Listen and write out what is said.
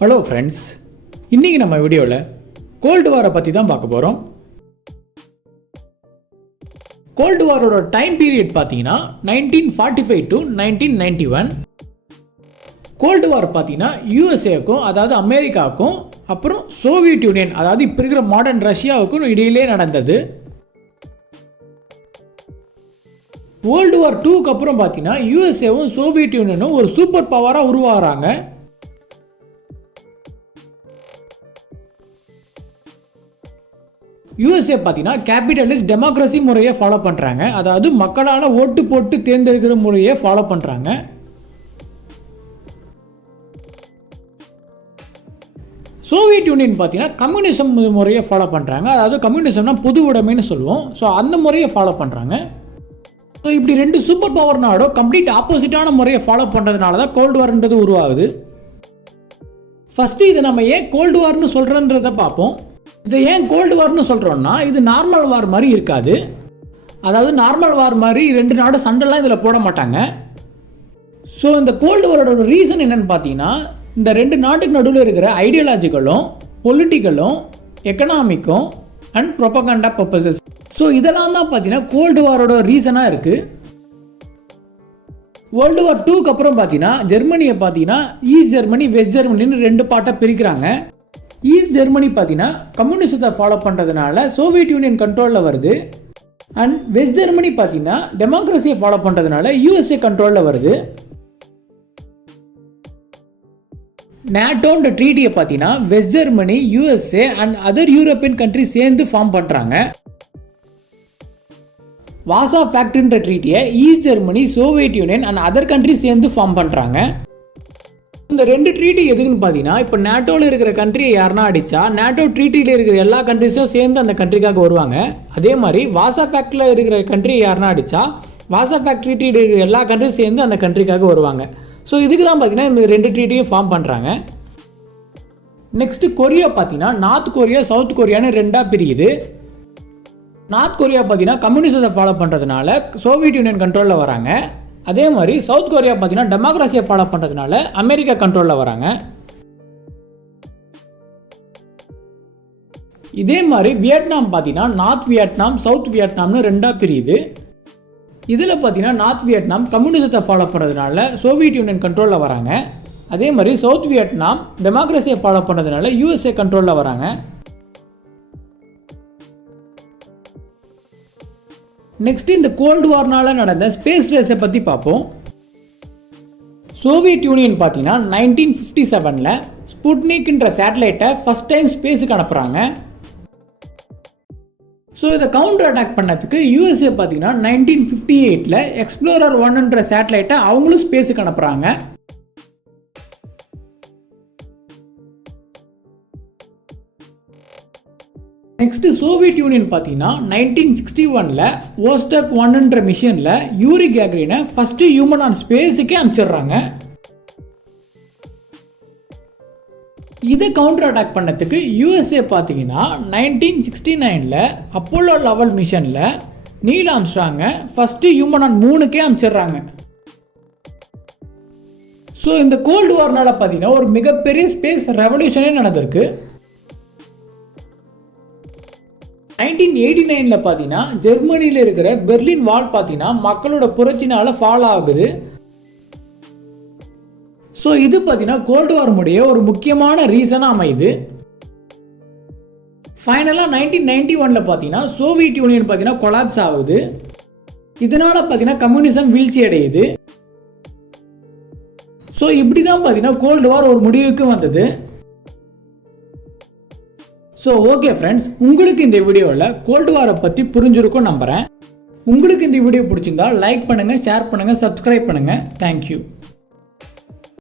Hello friends, இன்றைக்கி நம்ம வீடியோவில் கோல்டு வாரை பற்றி தான் பார்க்க போகிறோம். கோல்டு வாரோட டைம் பீரியட் பார்த்தீங்கன்னா 1945 to 1991. கோல்டு வார் பார்த்தீங்கன்னா யூஎஸ்ஏக்கும், அதாவது அமெரிக்காவுக்கும், அப்புறம் சோவியத் யூனியன், அதாவது இப்போ இருக்கிற மாடர்ன் ரஷ்யாவுக்கும் இடையிலே நடந்தது. வேர்ல்டு வார் 2க்கு அப்புறம் பார்த்தீங்கன்னா யூஎஸ்ஏவும் சோவியத் யூனியனும் ஒரு சூப்பர் பவராக உருவாகிறாங்க. யூஎஸ்ஏ பார்த்தீங்கன்னா கேபிட்டலிஸ்ட் டெமோக்ரஸி முறையை ஃபாலோ பண்ணுறாங்க, அதாவது மக்களால் ஓட்டு போட்டு தேர்ந்தெடுக்கிற முறையை ஃபாலோ பண்ணுறாங்க. சோவியத் யூனியன் பார்த்தீங்கன்னா கம்யூனிசம் முறையை ஃபாலோ பண்ணுறாங்க, அதாவது கம்யூனிசம்னா பொது உடைமைன்னு சொல்லுவோம். ஸோ அந்த முறையை ஃபாலோ பண்ணுறாங்க. ஸோ இப்படி ரெண்டு சூப்பர் பவர் நாடோ கம்ப்ளீட் ஆப்போசிட்டான முறையை ஃபாலோ பண்ணுறதுனால தான் கோல்டு வார்ன்றது உருவாகுது. ஃபஸ்ட்டு இதை நம்ம ஏன் கோல்டு வார்னு சொல்கிறன்றதை பார்ப்போம். இதை ஏன் கோல்டு வார்னு சொல்கிறோன்னா, இது நார்மல் வார் மாதிரி இருக்காது. அதாவது நார்மல் வார் மாதிரி ரெண்டு நாடு சண்டைலாம் இதில் போட மாட்டாங்க. ஸோ இந்த கோல்டு வாரோட ரீசன் என்னென்னு பார்த்தீங்கன்னா, இந்த ரெண்டு நாட்டுக்கு நடுவில் இருக்கிற ஐடியாலஜிகளும் பொலிட்டிக்கலும் எக்கனாமிக்கும் அண்ட் ப்ரொபகண்டா பர்பஸஸ். ஸோ இதெல்லாம் தான் பார்த்தீங்கன்னா கோல்டு வாரோட ரீசனாக இருக்குது. வேர்ல்டு வார் 2க்கு அப்புறம் பார்த்தீங்கன்னா ஜெர்மனியை பார்த்தீங்கன்னா ஈஸ்ட் ஜெர்மனி, வெஸ்ட் ஜெர்மனின்னு ரெண்டு பார்ட்டாக பிரிக்கிறாங்க. ஈஸ்ட் ஜெர்மனி பார்த்தீங்கன்னா கம்யூனிசத்தை ஃபாலோ பண்ணுறதுனால சோவியத் யூனியன் கண்ட்ரோலில் வருது. அண்ட் வெஸ்ட் ஜெர்மனி பார்த்தீங்கன்னா டெமோக்ரஸியை ஃபாலோ பண்ணுறதுனால யூஎஸ்ஏ கண்ட்ரோலில் வருது. நேட்டோன்ற ட்ரீட்டியை பார்த்தீங்கன்னா west Germany, USA and other European country சேர்ந்து ஃபார்ம் பண்ணுறாங்க. வாசா பேக்ட்ன்ற ட்ரீட்டியை east Germany, Soviet Union and other country சேர்ந்து ஃபார்ம் பண்ணுறாங்க. இந்த ரெண்டு ட்ரீட்டி எதுக்குன்னு பார்த்தீங்கன்னா, இப்போ நேட்டோவில் இருக்கிற கண்ட்ரியை யாருன்னா அடித்தா நேட்டோ ட்ரீட்டியில் இருக்கிற எல்லா கண்ட்ரிஸும் சேர்ந்து அந்த கண்ட்ரிக்காக வருவாங்க. அதே மாதிரி வாசா பேக்டில் இருக்கிற கண்ட்ரியை யாருன்னா அடித்தா வாசா பேக்ட் ட்ரீட்டியில் இருக்கிற எல்லா கண்ட்ரியும் சேர்ந்து அந்த கண்ட்ரிக்காக வருவாங்க. ஸோ இதுக்கு தான் பார்த்தீங்கன்னா இந்த ரெண்டு ட்ரீட்டியும் ஃபார்ம் பண்ணுறாங்க. நெக்ஸ்ட்டு கொரியா பார்த்தீங்கன்னா நார்த் கொரியா, சவுத் கொரியான்னு ரெண்டாக பிரியுது. நார்த் கொரியா பார்த்தீங்கன்னா கம்யூனிசத்தை ஃபாலோ பண்ணுறதுனால சோவியத் யூனியன் கண்ட்ரோலில் வராங்க. அதே மாதிரி சவுத் கொரியா பார்த்தீங்கன்னா டெமோக்ரஸியை ஃபாலோ பண்ணுறதுனால அமெரிக்கா கண்ட்ரோலில் வராங்க. இதே மாதிரி வியட்நாம் பார்த்தீங்கன்னா நார்த் வியட்நாம், சவுத் வியட்நாம்னு ரெண்டாக பிரியுது. இதில் பார்த்தீங்கன்னா நார்த் வியட்நாம் கம்யூனிசத்தை ஃபாலோ பண்ணுறதுனால சோவியத் யூனியன் கண்ட்ரோலில் வராங்க. அதே மாதிரி சவுத் வியட்நாம் டெமோக்ரஸியை ஃபாலோ பண்ணுறதுனால யூஎஸ்ஏ கண்ட்ரோலில் வராங்க. நெக்ஸ்ட் இந்த கோல்டு வார்னால நடந்த ஸ்பேஸ் ரேஸை பற்றி பார்ப்போம். சோவியத் யூனியன் பார்த்தீங்கன்னா 1957 ஸ்புட்னிக்ன்ற சேட்டலைட்டை ஃபர்ஸ்ட் டைம் ஸ்பேஸுக்கு அனுப்புகிறாங்க. ஸோ இதை கவுண்டர் அட்டாக் பண்ணதுக்கு யூஎஸ்ஏ பார்த்தீங்கன்னா 1958 எக்ஸ்ப்ளோரர் 1ன்ற சேட்டலைட்டை அவங்களும் ஸ்பேஸுக்கு அனுப்புகிறாங்க. நெக்ஸ்ட் சோவியத் யூனியன் பார்த்தீங்கன்னா 1961 வோஸ்டாக் 1ன்ற மிஷனில் யூரி கேக்ரினை ஃபர்ஸ்ட் ஹியூமன் ஆன் ஸ்பேஸுக்கே அனுப்பிச்சிடுறாங்க. இதை கவுண்டர் அட்டாக் பண்ணதுக்கு யூஎஸ்ஏ பார்த்தீங்கன்னா 1969 அப்போலோ 11 மிஷனில் நீல் ஆம்ஸ்ட்ராங்கை ஃபர்ஸ்ட் ஹியூமன் ஆன் மூணுக்கே அனுப்பிச்சிடுறாங்க. ஸோ இந்த கோல்டு வார்னால பார்த்தீங்கன்னா ஒரு மிகப்பெரிய ஸ்பேஸ் ரெவல்யூஷனே நடந்திருக்கு. 1989 பார்த்தீங்கன்னா ஜெர்மனியில் இருக்கிற பெர்லின் வால் பார்த்தீங்கன்னா மக்களோட புரட்சினால ஃபால் ஆகுது. ஸோ இது பார்த்தீங்கன்னா கோல்டு வார் முடிய ஒரு முக்கியமான ரீசனாக அமையுது. ஃபைனலாக 1991 பார்த்தீங்கன்னா சோவியத் யூனியன் பார்த்தீங்கன்னா கொலாப்ஸ் ஆகுது. இதனால பார்த்தீங்கன்னா கம்யூனிசம் வீழ்ச்சி அடையுது. ஸோ இப்படி தான் பார்த்தீங்கன்னா கோல்டு வார் ஒரு முடிவுக்கு வந்தது. ஸோ ஓகே ஃப்ரெண்ட்ஸ், உங்களுக்கு இந்த வீடியோவில் கோல்டு வாரை பற்றி புரிஞ்சிருக்கும் நம்புகிறேன். உங்களுக்கு இந்த வீடியோ பிடிச்சிருந்தா லைக் பண்ணுங்கள், ஷேர் பண்ணுங்கள், சப்ஸ்கிரைப் பண்ணுங்கள். தேங்க்யூ.